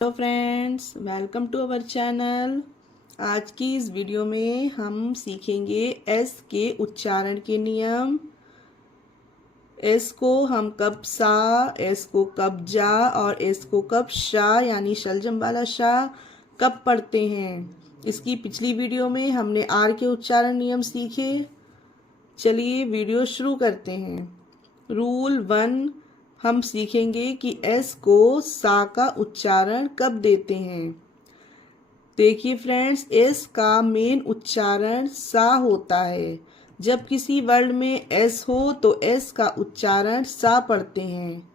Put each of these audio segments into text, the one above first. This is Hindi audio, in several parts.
Hello friends, welcome to our channel. आज की इस वीडियो में हम सीखेंगे एस के उच्चारण के नियम। एस को हम कब सा, एस को कब जा और एस को कब शा यानी शलजम वाला शा कब पढ़ते हैं। इसकी पिछली वीडियो में हमने आर के उच्चारण नियम सीखे। चलिए वीडियो शुरू करते हैं। रूल 1 हम सीखेंगे कि एस को सा का उच्चारण कब देते हैं। देखिए फ्रेंड्स, एस का मेन उच्चारण सा होता है। जब किसी वर्ड में एस हो तो एस का उच्चारण सा पढ़ते हैं।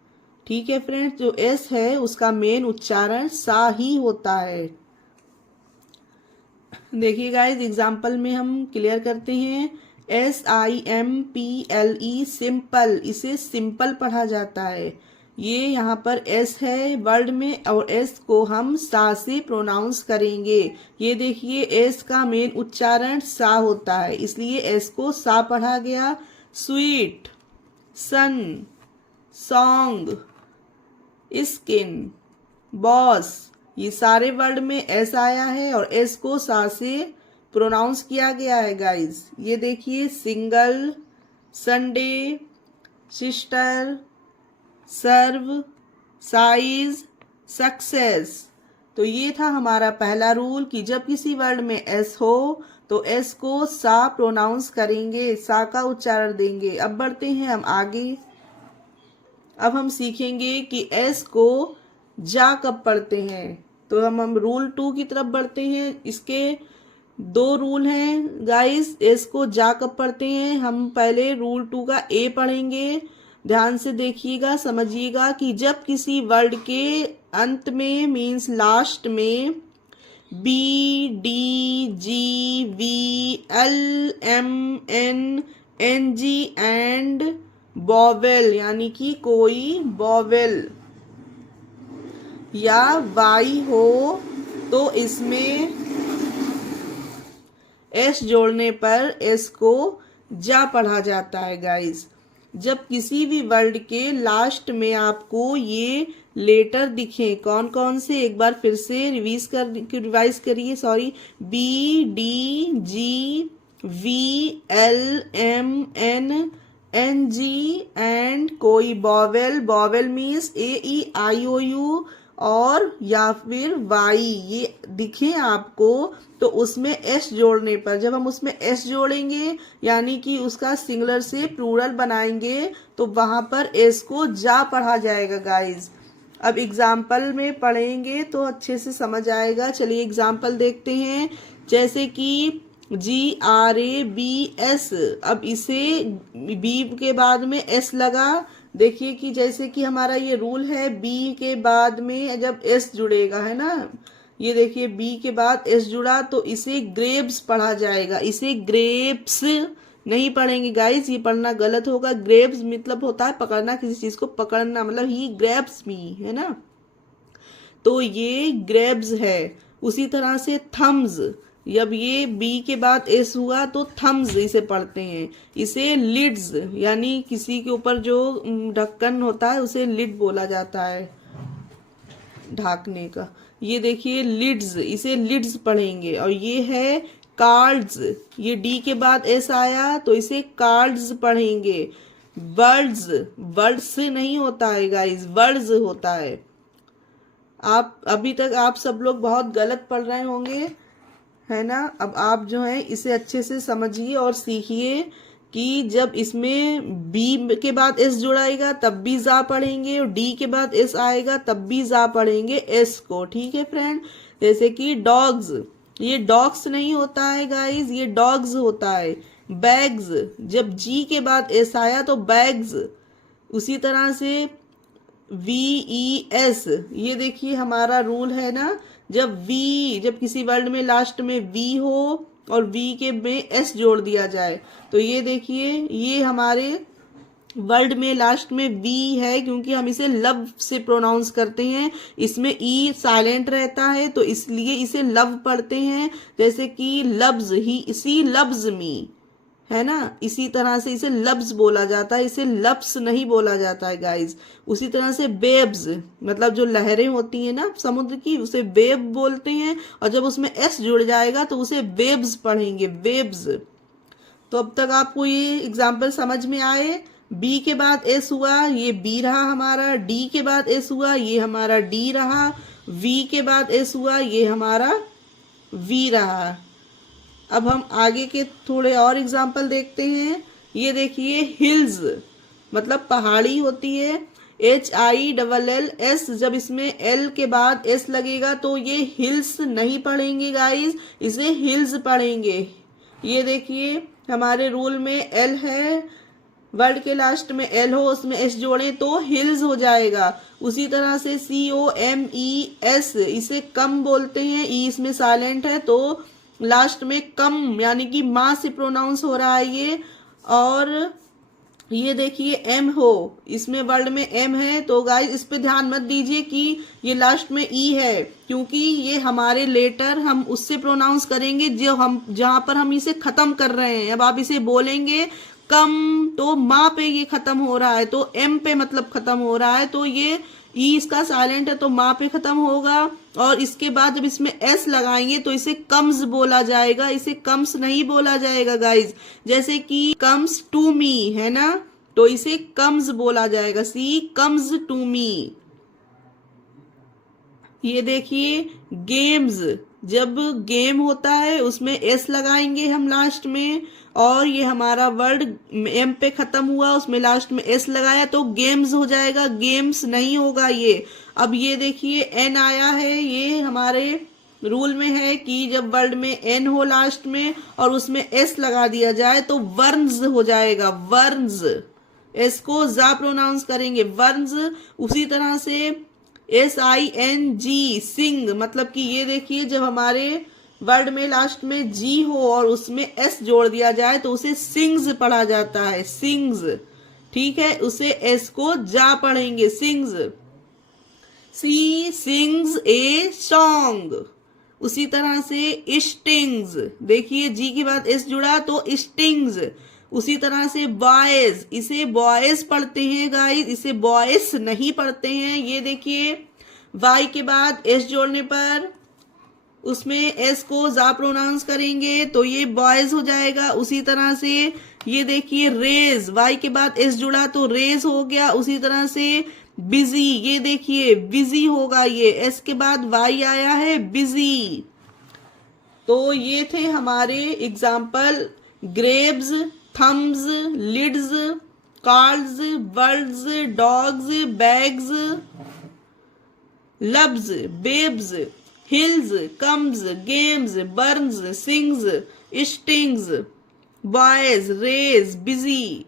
ठीक है फ्रेंड्स, जो एस है उसका मेन उच्चारण सा ही होता है। देखिए गाइस, एग्जाम्पल में हम क्लियर करते हैं। SIMPLE सिंपल, इसे सिंपल पढ़ा जाता है। ये यहाँ पर एस है वर्ड में और एस को हम सा से प्रोनाउंस करेंगे। ये देखिए, एस का मेन उच्चारण सा होता है, इसलिए एस को सा पढ़ा गया। स्वीट, सन, सॉन्ग, स्किन, बॉस, ये सारे वर्ड में एस आया है और एस को सा से प्रोनाउंस किया गया है गाइस। ये देखिए, सिंगल, संडे, सिस्टर, सर्व, साइज, सक्सेस। तो ये था हमारा पहला रूल कि जब किसी वर्ड में एस हो तो एस को सा प्रोनाउंस करेंगे, सा का उच्चारण देंगे। अब बढ़ते हैं हम आगे। अब हम सीखेंगे कि एस को जा कब पढ़ते हैं। तो हम रूल 2 की तरफ बढ़ते हैं। इसके 2 रूल हैं गाइस। एस को जा कब पढ़ते हैं, हम पहले रूल 2 का ए पढ़ेंगे। ध्यान से देखिएगा, समझिएगा कि जब किसी वर्ड के अंत में मीन्स लास्ट में B, D, G, V, L, M, N, N, G and vowel यानी कि कोई वॉवेल या वाई हो तो इसमें एस जोड़ने पर एस को जा पढ़ा जाता है गाइस। जब किसी भी वर्ड के लास्ट में आपको ये लेटर दिखे, कौन कौन से, एक बार फिर से रिवाइज करिए, sorry. B, D, G, V, L, M, N, N, G and कोई वॉवेल। वॉवेल मीन्स AEIOU और या फिर वाई, ये दिखे आपको तो उसमें एस जोड़ने पर, जब हम उसमें एस जोड़ेंगे यानी कि उसका सिंगुलर से प्लूरल बनाएंगे तो वहां पर एस को जा पढ़ा जाएगा गाइस। अब एग्जाम्पल में पढ़ेंगे तो अच्छे से समझ आएगा। चलिए एग्जाम्पल देखते हैं। जैसे कि GRABS, अब इसे बी के बाद में एस लगा। देखिए कि जैसे कि हमारा ये रूल है, बी के बाद में जब एस जुड़ेगा, है ना, ये देखिए बी के बाद एस जुड़ा तो इसे ग्रेप्स पढ़ा जाएगा। इसे ग्रेप्स नहीं पढ़ेंगे गाइस, ये पढ़ना गलत होगा। ग्रेप्स मतलब होता है पकड़ना, किसी चीज को पकड़ना, मतलब ही ग्रेप्स मी, है ना, तो ये ग्रेब्स है। उसी तरह से थम्स, जब ये बी के बाद एस हुआ तो थम्स इसे पढ़ते हैं। इसे लिड्स यानी किसी के ऊपर जो ढक्कन होता है उसे लिड बोला जाता है, ढाकने का। ये देखिए लिड्स, इसे लिड्स पढ़ेंगे। और ये है कार्ड्स, ये डी के बाद एस आया तो इसे कार्ड्स पढ़ेंगे। वर्ड्स, वर्ड्स नहीं होता है गाइस, वर्ड्स होता है। आप अभी तक आप सब लोग बहुत गलत पढ़ रहे होंगे, है ना। अब आप जो है इसे अच्छे से समझिए और सीखिए कि जब इसमें बी के बाद एस जुड़ाएगा तब भी जा पढ़ेंगे और डी के बाद एस आएगा तब भी जा पढ़ेंगे एस को। ठीक है फ्रेंड। जैसे कि डॉग्स, ये डॉग्स नहीं होता है गाइस, ये डॉग्स होता है। बैग्स, जब जी के बाद एस आया तो बैग्स। उसी तरह से VES, ये देखिए हमारा रूल है ना, जब किसी वर्ड में लास्ट में वी हो और वी के में एस जोड़ दिया जाए तो ये देखिए, ये हमारे वर्ड में लास्ट में वी है क्योंकि हम इसे लव से प्रोनाउंस करते हैं। इसमें ई साइलेंट रहता है तो इसलिए इसे लव पढ़ते हैं। जैसे कि लव्स ही, सी लव्स मी, है ना। इसी तरह से इसे लफ्ज बोला जाता है, इसे लफ्स नहीं बोला जाता है गाइज। उसी तरह से वेव्स, मतलब जो लहरें होती हैं ना समुद्र की, उसे वेव बोलते हैं, और जब उसमें एस जुड़ जाएगा तो उसे वेव्स पढ़ेंगे, वेव्स। तो अब तक आपको ये एग्जाम्पल समझ में आए। बी के बाद एस हुआ, ये बी रहा हमारा। डी के बाद एस हुआ, ये हमारा डी रहा। वी के बाद एस हुआ, ये हमारा वी रहा। अब हम आगे के थोड़े और एग्जाम्पल देखते हैं। ये देखिए हिल्स, मतलब पहाड़ी होती है, HILLS। जब इसमें L के बाद S लगेगा तो ये हिल्स नहीं पढ़ेंगे गाइस, इसे हिल्स पढ़ेंगे। ये देखिए हमारे रूल में L है, वर्ड के लास्ट में L हो, उसमें S जोड़े तो हिल्स हो जाएगा। उसी तरह से COMES, इसे कम बोलते हैं, ई इसमें साइलेंट है तो लास्ट में कम, यानी कि माँ से प्रोनाउंस हो रहा है ये। और ये देखिए एम हो, इसमें वर्ड में एम है तो गाइस इस पे ध्यान मत दीजिए कि ये लास्ट में ई है, क्योंकि ये हमारे लेटर हम उससे प्रोनाउंस करेंगे जो हम जहां पर हम इसे खत्म कर रहे हैं। अब आप इसे बोलेंगे कम तो माँ पे ये खत्म हो रहा है, तो एम पे मतलब खत्म हो रहा है, तो ये ई इसका साइलेंट है तो माँ पे खत्म होगा। और इसके बाद जब इसमें एस लगाएंगे तो इसे कम्स बोला जाएगा, इसे कम्स नहीं बोला जाएगा गाइज। जैसे कि कम्स टू मी है ना, तो इसे कम्स बोला जाएगा, सी कम्स टू मी। ये देखिए गेम्स, जब गेम होता है उसमें एस लगाएंगे हम लास्ट में, और ये हमारा वर्ड एम पे खत्म हुआ, उसमें लास्ट में एस लगाया तो गेम्स हो जाएगा, गेम्स नहीं होगा ये। अब ये देखिए एन आया है, ये हमारे रूल में है कि जब वर्ड में एन हो लास्ट में और उसमें एस लगा दिया जाए तो वर्न्स हो जाएगा, वर्न्स। एस को जा प्रोनाउंस करेंगे, वर्न्स। उसी तरह से SING, सिंग, मतलब कि ये देखिए जब हमारे वर्ड में लास्ट में जी हो और उसमें एस जोड़ दिया जाए तो उसे सिंग्स पढ़ा जाता है, सिंग्स। ठीक है, उसे एस को जा पढ़ेंगे, sings. She sings a song. उसी तरह से स्टिंग्स, देखिए जी के बाद एस जुड़ा तो स्टिंग्स। उसी तरह से बॉयज, इसे बॉयज पढ़ते हैं गाइस, इसे बॉयज नहीं पढ़ते हैं। ये देखिए वाई के बाद एस जोड़ने पर उसमें एस को जा प्रोनाउंस करेंगे तो ये बॉयज हो जाएगा। उसी तरह से ये देखिए रेज, वाई के बाद एस जुड़ा तो रेज हो गया। उसी तरह से बिजी, ये देखिए बिजी होगा, ये एस के बाद वाई आया है, बिजी। तो ये थे हमारे example, grabs, thumbs, lids, cards, words, dogs, bags, labs, babes, hills, comes, games, burns, sings, stings, boys, rays, busy.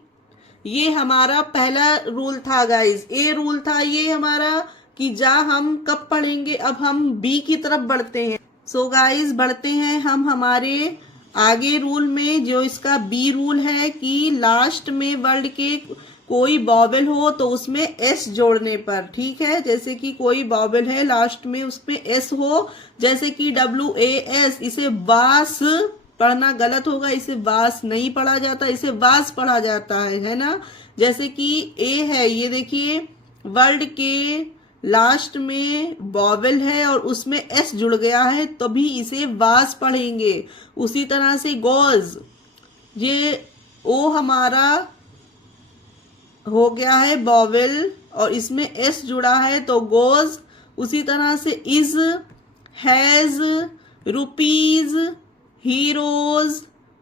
ये हमारा पहला रूल था गाइज। ए रूल था ये हमारा कि जा हम कब पढ़ेंगे। अब हम बी की तरफ बढ़ते हैं। सो गाइज बढ़ते हैं हम हमारे आगे रूल में। जो इसका बी रूल है कि लास्ट में वर्ड के कोई वॉवेल हो तो उसमें एस जोड़ने पर, ठीक है, जैसे कि कोई वॉवेल है लास्ट में उसमें एस हो, जैसे कि WAS, इसे वास पढ़ना गलत होगा, इसे वास नहीं पढ़ा जाता, इसे वास पढ़ा जाता है ना। जैसे कि ए है, ये देखिए वर्ड के लास्ट में वॉवेल है और उसमें एस जुड़ गया है तभी इसे वास पढ़ेंगे। उसी तरह से गोज, ये ओ हमारा हो गया है वॉवेल और इसमें एस जुड़ा है तो गोज। उसी तरह से is, has, rupees, heroes,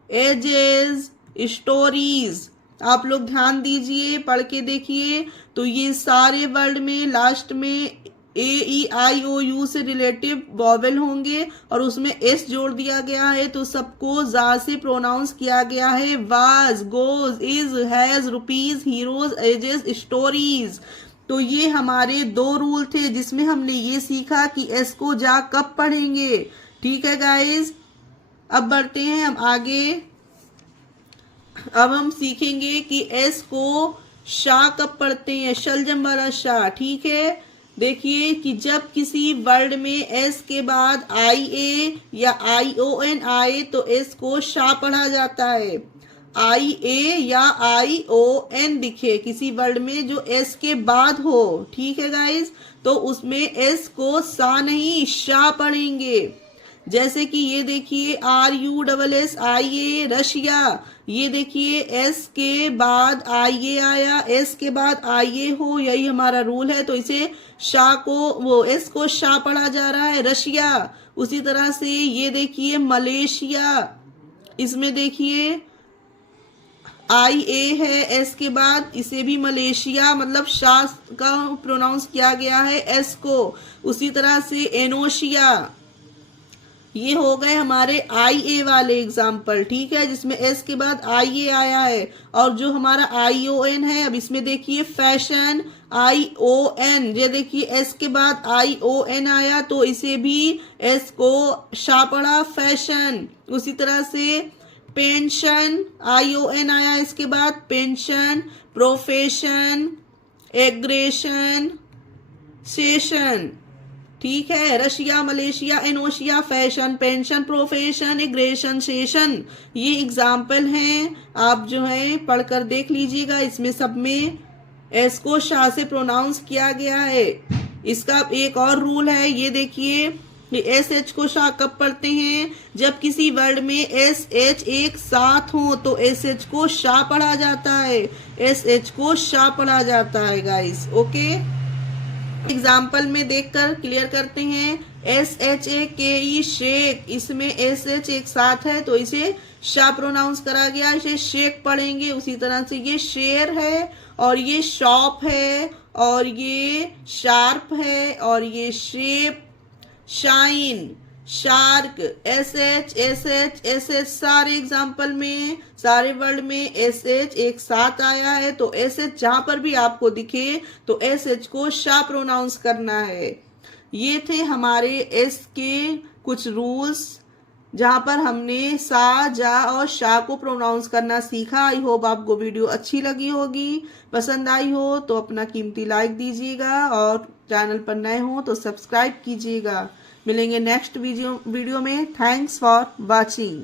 ages, stories. आप लोग ध्यान दीजिए, पढ़ के देखिए। तो ये सारे वर्ड में लास्ट में AEIOU से रिलेटिव वॉवेल होंगे और उसमें एस जोड़ दिया गया है तो सबको जा से प्रोनाउंस किया गया है, was, goes, is, has, rupees, heroes, ages, stories. तो ये हमारे दो रूल थे जिसमें हमने ये सीखा कि एस को जा कब पढ़ेंगे। ठीक है गाइज, अब बढ़ते हैं हम आगे। अब हम सीखेंगे कि एस को शाह कब पढ़ते हैं, शलजम वाला शाह। ठीक है, देखिए कि जब किसी वर्ड में एस के बाद IA या ION आए तो एस को शाह पढ़ा जाता है। आई ए या आई ओ एन दिखे किसी वर्ड में जो एस के बाद हो, ठीक है गाइस, तो उसमें एस को सा नहीं शा पढ़ेंगे। जैसे कि ये देखिए RUSSIA रशिया, ये देखिए एस के बाद आईए आया, एस के बाद आईए हो, यही हमारा रूल है, तो इसे शा को वो एस को शा पढ़ा जा रहा है, रशिया। उसी तरह से ये देखिए मलेशिया, इसमें देखिए आई ए है एस के बाद, इसे भी मलेशिया मतलब शा का प्रोनाउंस किया गया है एस को। उसी तरह से एनोशिया, ये हो गए हमारे आई ए वाले एग्जाम्पल, ठीक है, जिसमें एस के बाद आई ए आया है। और जो हमारा ION है, अब इसमें देखिए फैशन ION, ये देखिए एस के बाद ION आया तो इसे भी एस को शा पड़ा फैशन। उसी तरह से पेंशन ION आया इसके बाद, पेंशन, प्रोफेशन, एग्रेशन, सेशन, ठीक है, रशिया, मलेशिया, एनोशिया, fashion, pension, profession, aggression, session, ये एग्जाम्पल हैं। आप जो है पढ़कर देख लीजिएगा, इसमें सब में एस को शाह से प्रोनाउंस किया गया है। इसका एक और रूल है, ये देखिए SH को शाह कब पढ़ते हैं, जब किसी वर्ड में SH एक साथ हो तो SH को शाह पढ़ा जाता है, SH को शाह पढ़ा जाता है गाइस, ओके। एग्जाम्पल में देखकर क्लियर करते हैं। SHAKE शेक, इसमें SH एक साथ है तो इसे शा प्रोनाउंस करा गया, इसे शेक पढ़ेंगे। उसी तरह से ये शेर है और ये शॉप है और ये शार्प है और ये शेप, शाइन, शार्क, SH सारे एग्जाम्पल में, सारे वर्ड में SH एक साथ आया है तो SH जहां पर भी आपको दिखे तो SH को शा प्रोनाउंस करना है। ये थे हमारे एस के कुछ रूल्स जहां पर हमने सा, जा और शा को प्रोनाउंस करना सीखा। आई होप आपको वीडियो अच्छी लगी होगी, पसंद आई हो तो अपना कीमती लाइक दीजिएगा और चैनल पर नए हो तो सब्सक्राइब कीजिएगा। मिलेंगे नेक्स्ट वीडियो में। Thanks for watching.